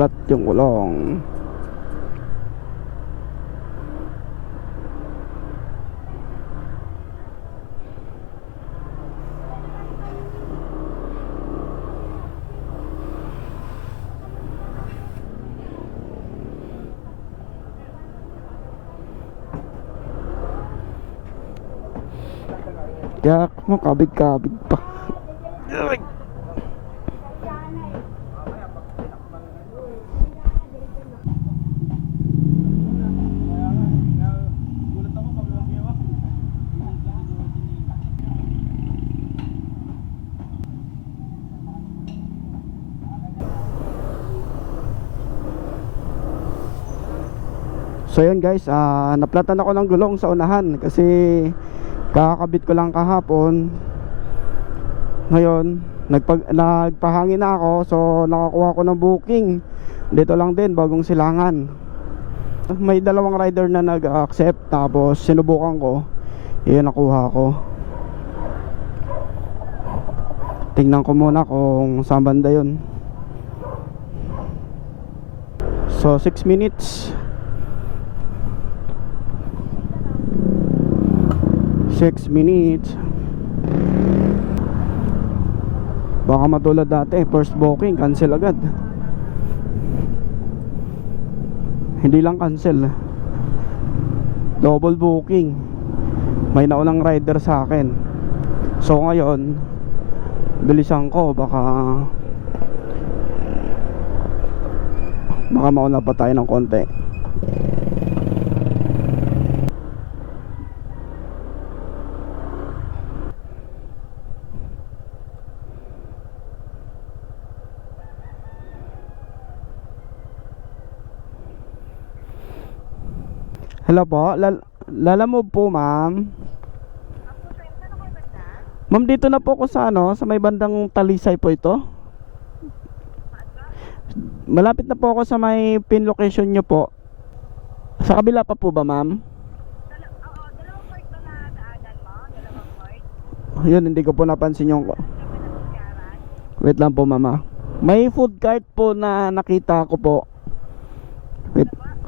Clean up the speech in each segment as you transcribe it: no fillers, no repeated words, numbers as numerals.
flat yung gulong. Kaya mo kabig-kabig pa. Ay. So yun guys, naplatan ako ng gulong sa unahan kasi kakabit ko lang kahapon. Ngayon nagpahangin na ako, so nakakuha ko ng booking dito lang din, Bagong Silangan. May dalawang rider na nag-accept, tapos sinubukan ko, yun nakuha ko. Tingnan ko muna kung saan banda yun. So 6 minutes 6 minutes. Baka matulad dati, first booking cancel agad. Hindi lang cancel, double booking. May naunang rider sa akin. So ngayon bilisan ko, baka mauna pa tayo ng konti. Hello po, lalamove po ma'am. Ma'am, dito na po ako sa sa may bandang Talisay po ito. Malapit na po ako sa may pin location nyo po. Sa kabila pa po ba ma'am? Oo, dalawang part ba na daanan mo? Dalawang part? Yun, hindi ko po napansin yung... Wait lang po mama. May food cart po na nakita ko po.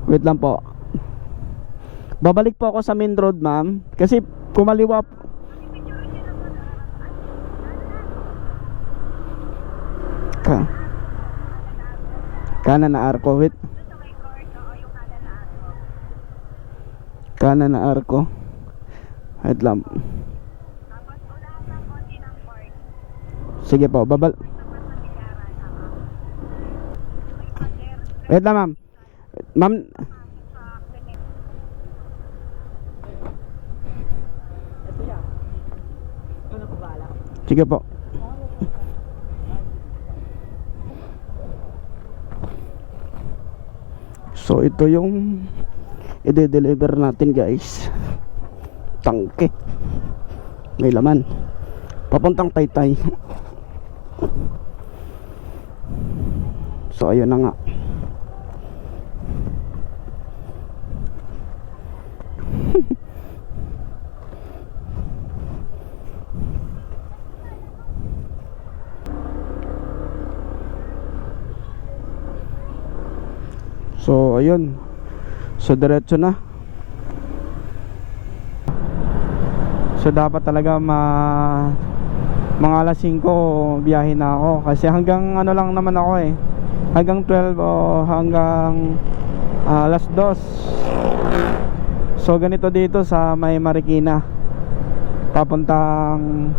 Wait lang po. Babalik po ako sa main road ma'am, kasi kumaliwa kanan na arko. Wait, kanan na arko. Wait lang. Sige po, wait lang ma'am. Ma'am, sige po. So ito yung i-deliver natin guys. Tangke, may laman, papuntang Taytay. So ayun na nga. So ayun, so diretso na. So dapat talaga mga alas 5 biyahe na ako, kasi hanggang lang naman ako hanggang 12 o hanggang alas 2. So ganito dito sa may Marikina, papuntang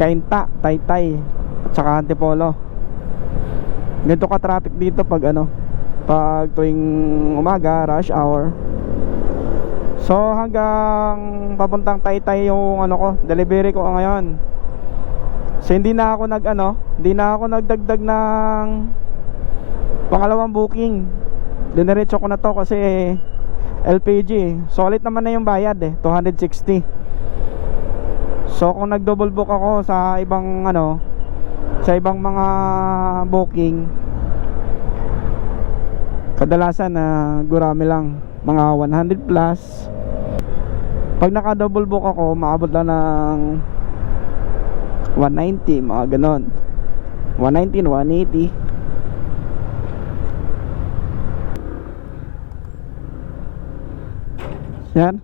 Cainta, Taytay at saka Antipolo. Ganito ka traffic dito pag pag tuwing umaga, rush hour. So hanggang papuntang Taytay yung ko, delivery ko ngayon. So hindi na ako nagdagdag ng pangalawang booking. Diniretso ko na to kasi LPG. Solid naman na yung bayad 260. So kung nag-double book ako sa ibang sa ibang mga booking, kadalasan gurami lang mga 100 plus. Pag naka double book ako, maabot lang ng 190, mga ganon, 119, 180. Yan.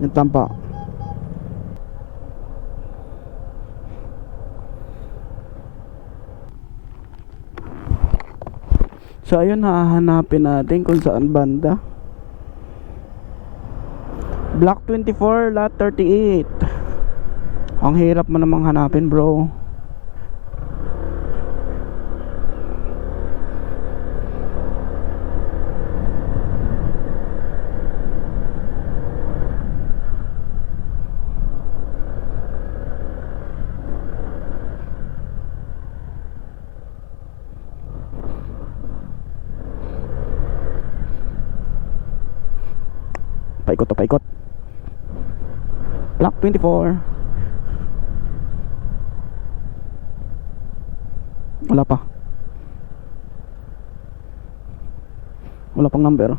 Yan tampa. So ayun, hahanapin natin kung saan banda. Block 24, lot 38. Ang hirap mo namang hanapin, bro. Paikot to, paikot. Block 24. Wala pa. Wala pang number.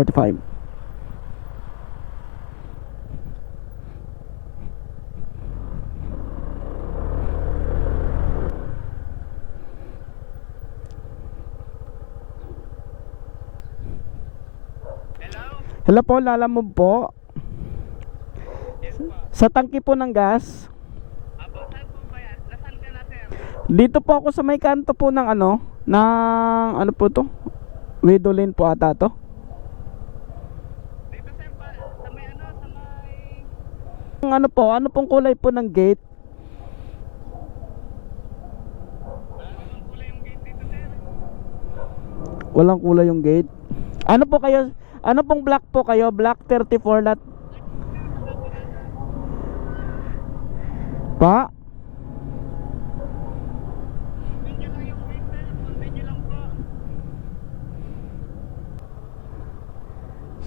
35. Hello po, lalamove po. Sa tangki po ng gas. Dito po ako sa may kanto po ng ano po to? Widow Lane po ata to. Dito sir, sa may Ano po, ano pong kulay po ng gate? Walang kulay yung gate. Ano po kayo? Ano pong block po kayo? Block 34 lot. Pa?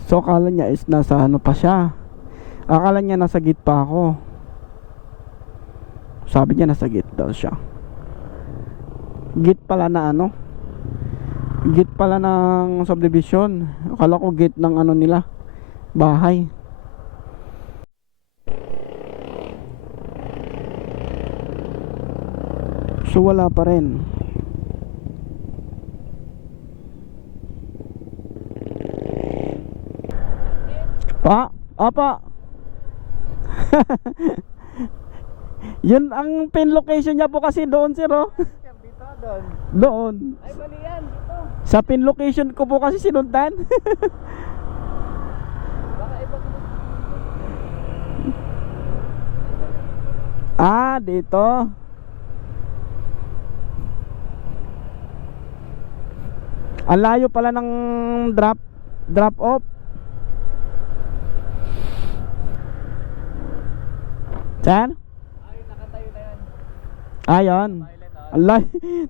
So akala niya is nasa ano pa siya. Akala niya nasa gate pa ako. Sabi niya nasa gate daw siya. Gate pala na ano? Gate pala ng subdivision. Akala ko gate ng ano nila, bahay. So wala pa rin. Pa? Apa? Yun ang pin location niya po kasi doon, sir, oh. Doon. Ay, mali yan. Dito. Sa pin location ko po kasi sinundan. Baka iba ko. Ah, dito. Ang layo pala ng drop off. Saan? Ay, nakatayo na yan. Ayon. Allah,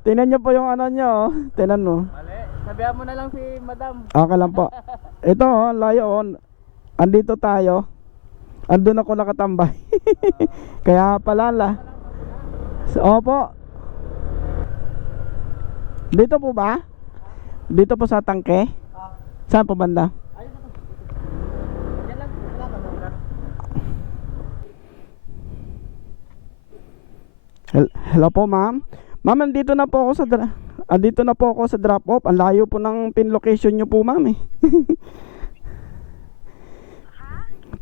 tingnan nyo po yung ano nyo, oh. Tingnan mo. Mali. Sabihan mo na lang si madam. Okay lang po. Ito, oh, layo, oh. Andito tayo. Andun ako nakatambay. Kaya pala la. Opo. Dito po ba? Dito po sa tangke? Saan po banda? Ayun na. Yan lang. Wala ka number. Hello po, ma'am. Ma'am, andito na po ako sa andito na po ako sa drop off. Ang layo po ng pin location nyo po, ma'am, eh.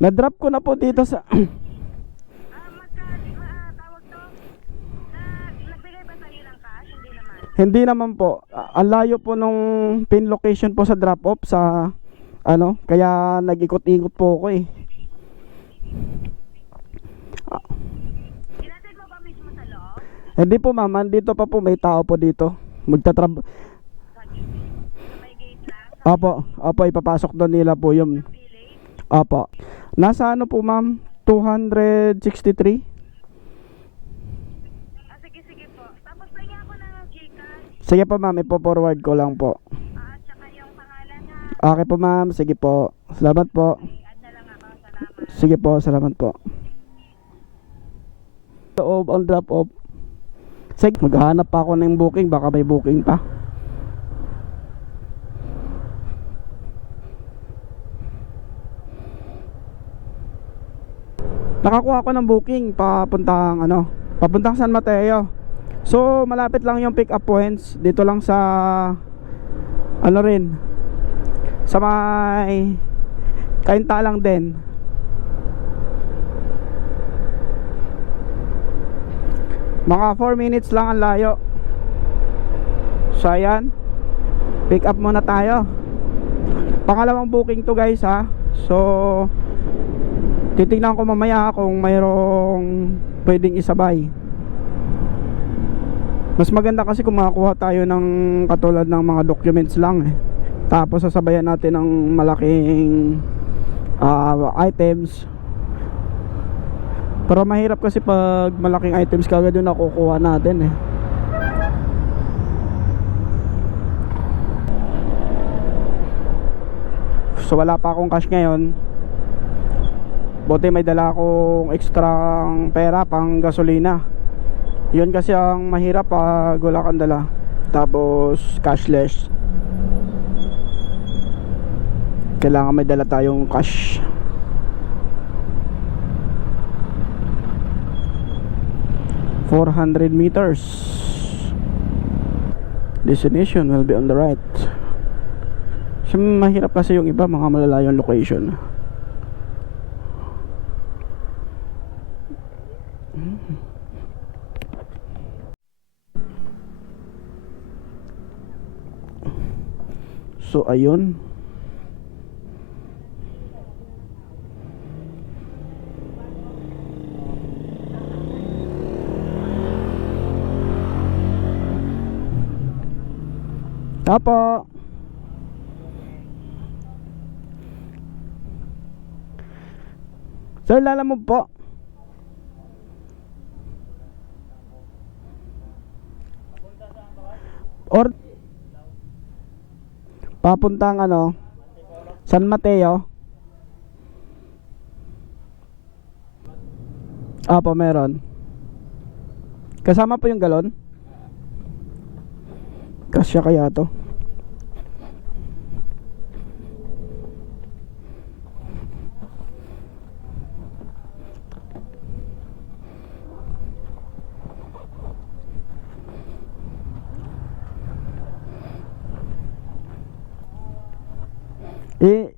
Na-drop ko na po dito sa Tawag to. Nagbigay ba sa'yo ng cash? Hindi naman. Hindi naman po. Ang layo po nung pin location po sa drop off sa ano, kaya nag-ikot-ikot po ako, eh. Hinatid mo ba mismo sa loob? Hindi po, ma'am, andito pa po, may tao po dito. Sa may gate lang? Opo, ipapasok doon nila po yung Pili? opo. Nasa ano po, ma'am? 263. Ah, sige po. Tapos lagyan ako ng Gcash. Sige po, ma'am, ipo-forward ko lang po. At saka yung pangalan ha. Okay po, ma'am. Sige po. Salamat po. Add na lang ako. Salamat. Sige po, salamat po. Loob on drop off. Sige, maghahanap pa ako ng booking. Baka may booking pa. Nakakuha ako ng booking papuntang San Mateo. So malapit lang yung pick up points dito lang sa ano rin, Sa may Kainta lang din. Mga 4 minutes lang ang layo. So ayan, pick up muna tayo. Pangalawang booking to guys ha. So titignan ko mamaya kung mayroong pwedeng isabay. Mas maganda kasi kung makakuha tayo ng katulad ng mga documents lang tapos sasabayan natin ng malaking items. Pero mahirap kasi pag malaking items kagad yung nakukuha natin So wala pa akong cash ngayon. Buti may dala akong ekstrang pera pang gasolina. Yun kasi ang mahirap pag wala kang dala tapos cashless. Kailangan may dala tayong cash. $400 meters. Destination will be on the right. So, mahirap kasi yung iba, mga malalayong location. So ayun. Tapo. Sir, lalamove po. Or papuntang San Mateo. Apo, meron. Kasama po yung galon. Kasya kaya to?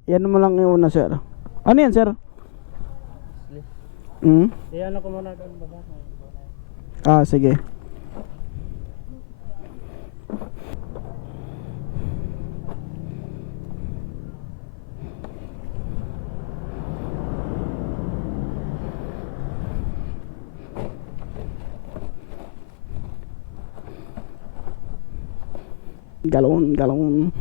Yan mo lang yung una, sir. Ano yan, sir? Ano ko muna doon baba. Sige. Galon.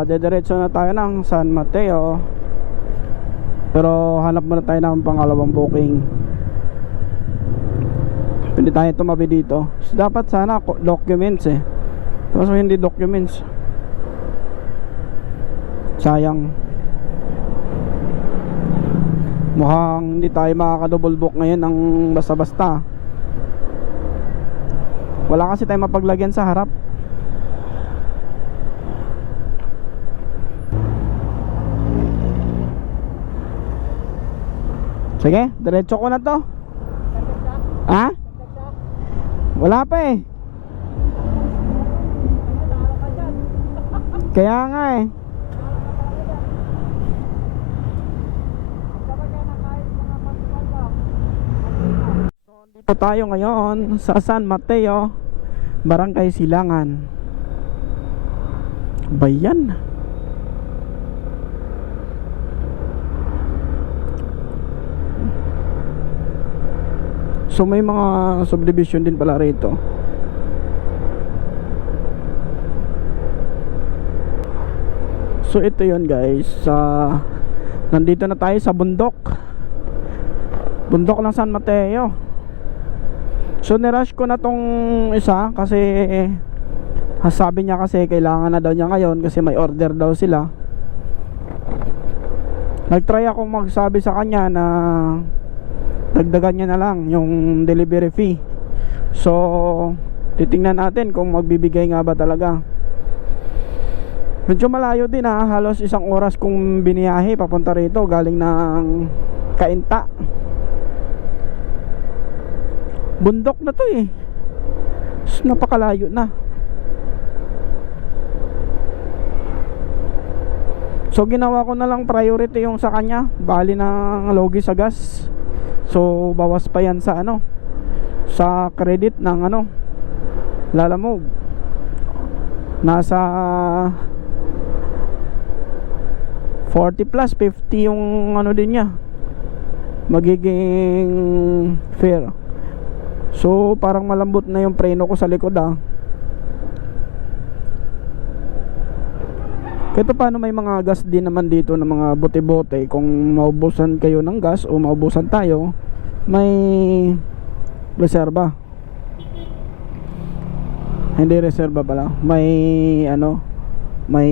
Dediretso na tayo ng San Mateo. Pero hanap muna tayo ng pangalawang booking. Hindi tayo tumabi dito. So, dapat sana documents Kaso hindi documents. Sayang. Mukhang hindi tayo makaka-double book ngayon ng basta-basta. Wala kasi tayo mapaglagyan sa harap. Sige, diretso ko na to. Ha? Wala pa Kaya nga So, dito tayo ngayon sa San Mateo, Barangay Silangan. Bayan. So may mga subdivision din pala rito. So ito yon guys. Nandito na tayo sa bundok ng San Mateo. So nirush ko na tong isa kasi sabi niya kasi kailangan na daw niya ngayon kasi may order daw sila. Nagtry ako magsabi sa kanya na dagdagan niya na lang yung delivery fee. So titingnan natin kung magbibigay nga ba talaga. Medyo malayo din halos 1 oras kung biniyahe papunta rito galing ng Kainta. Bundok na to napakalayo na. So ginawa ko na lang priority yung sa kanya, bali ng logi sa gas. So bawas pa yan sa ano, sa credit ng ano, Lalamove. Nasa 40 plus 50 yung ano din niya, magiging fair. So parang malambot na yung preno ko sa likod Kahit paano may mga gas din naman dito na mga bote-bote. Kung maubusan kayo ng gas o maubusan tayo, may reserba. Hindi reserba pala, may ano, may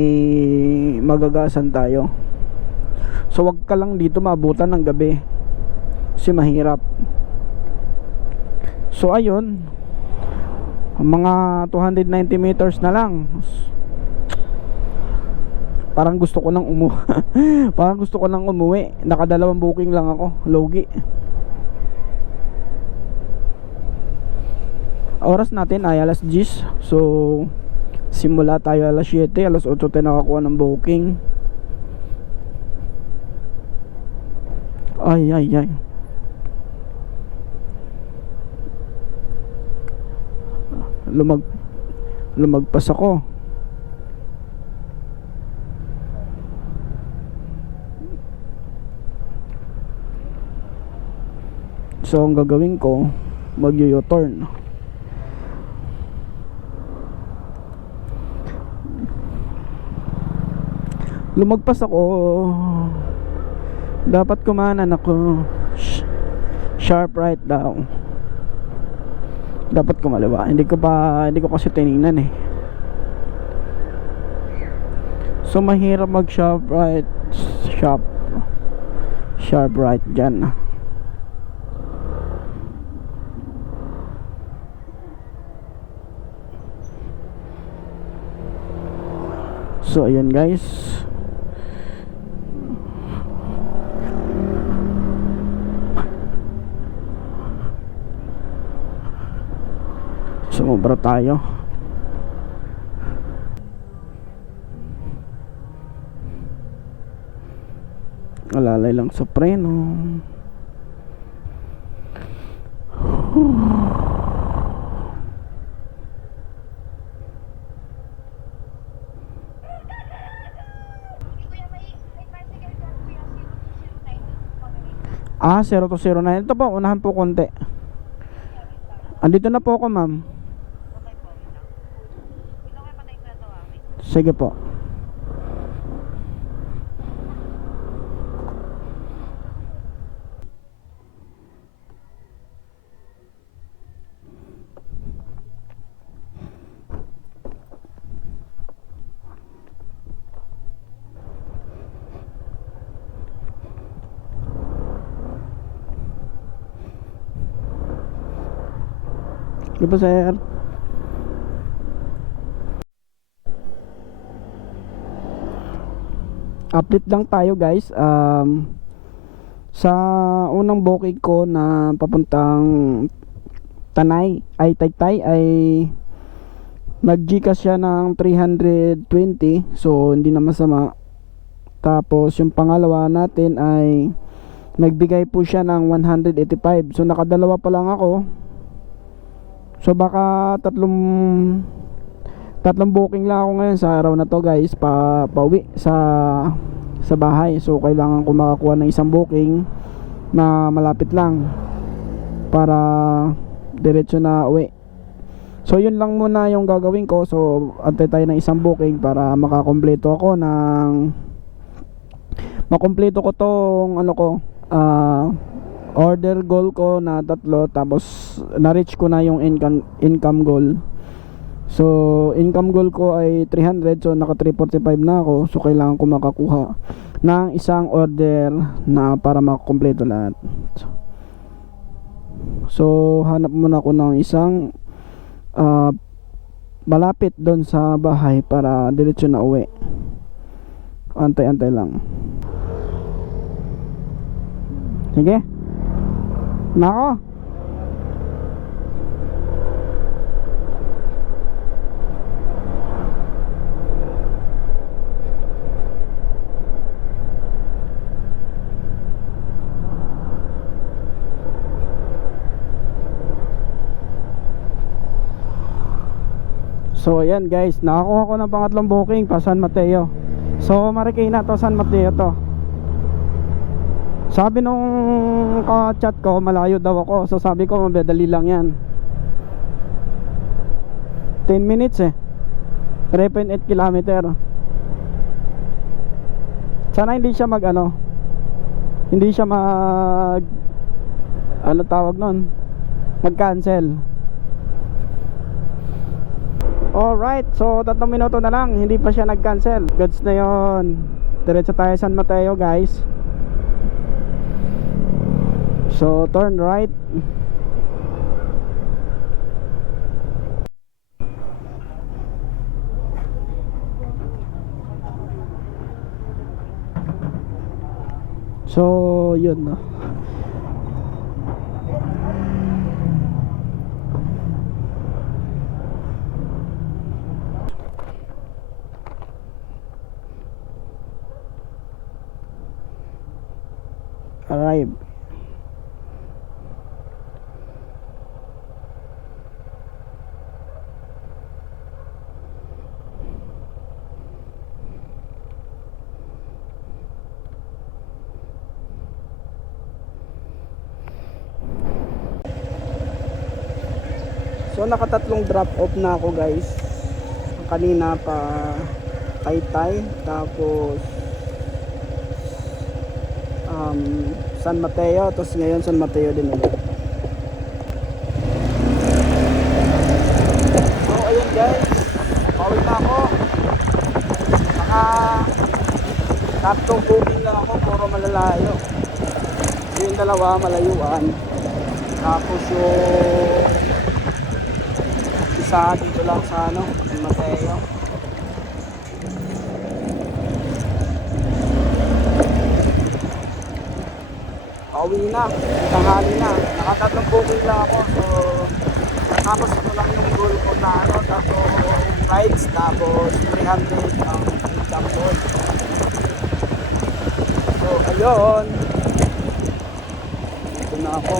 magagasan tayo. So wag ka lang dito maabutan ng gabi kasi mahirap. So ayun, mga 290 meters na lang. Parang gusto ko nang parang gusto ko nang umuwi. Nakadalawang booking lang ako, logi. Oras natin ay alas 10. So simula tayo alas 7, alas 8 tayo nakakuha ng booking. Ay. Lumagpas ako. So ang gagawin ko, mag-U-turn. Lumagpas ako. Dapat kumanan ako. Sharp right daw. Dapat kumaliwa. Hindi ko kasi tiningnan eh. So mahirap mag sharp right. Sharp right dyan. So ayun guys, sumobra tayo. Alalay lang sa preno. Ah, 0209. Ito po, unahan po konti. Andito na po ako, ma'am. Sige po. Sige po, sir. Update lang tayo guys. Sa unang booking ko na papuntang Tanay ay Taytay ay nag-Gcash siya ng 320. So hindi na masama. Tapos yung pangalawa natin ay nagbigay po siya ng 185. So nakadalawa pa lang ako. So baka tatlong booking lang ako ngayon sa araw na to guys, pauwi sa bahay. So kailangan ko makakuha ng isang booking na malapit lang para diretso na uwi. So yun lang muna yung gagawin ko. So antay tayo ng isang booking para makakompleto ako ng makompleto ko tong ano ko, order goal ko na 3, tapos na-reach ko na yung income goal. So income goal ko ay 300, so naka 345 na ako. So kailangan ko makakuha ng isang order na para makakompleto lahat. So hanap muna ako ng isang malapit doon sa bahay para diretso na uwi. Antay-antay lang. Sige. Nako. So ayan guys, nakakuha ko ng pangatlong booking pa San Mateo. So Marikina to, San Mateo to. Sabi nung ka-chat ko, malayo daw ako. So sabi ko, madali lang yan. 10 minutes eh, 3.8 kilometer. Sana hindi siya mag ano, hindi siya mag, ano tawag nun, mag-cancel. Alright, so 3 minuto na lang, hindi pa siya nag-cancel. Goods na yon. Diretso tayo San Mateo guys. So turn right. So yun no. Arrive. So nakatatlong drop off na ako guys. Kanina pa Taytay, tapos San Mateo, tapos ngayon San Mateo din ulit. So ayun guys, pauwi na ako. Naka tatlong booking lang ako, puro malalayo. Yung dalawa malayuan, tapos yung isa dito lang sa ano, San Mateo. Pauwi na, tanghali na. Nakatatlong booking lang ako. So tapos ito lang yung goal ko na ano, tapos rides, tapos 300 ang income. So ayun, dito na ako.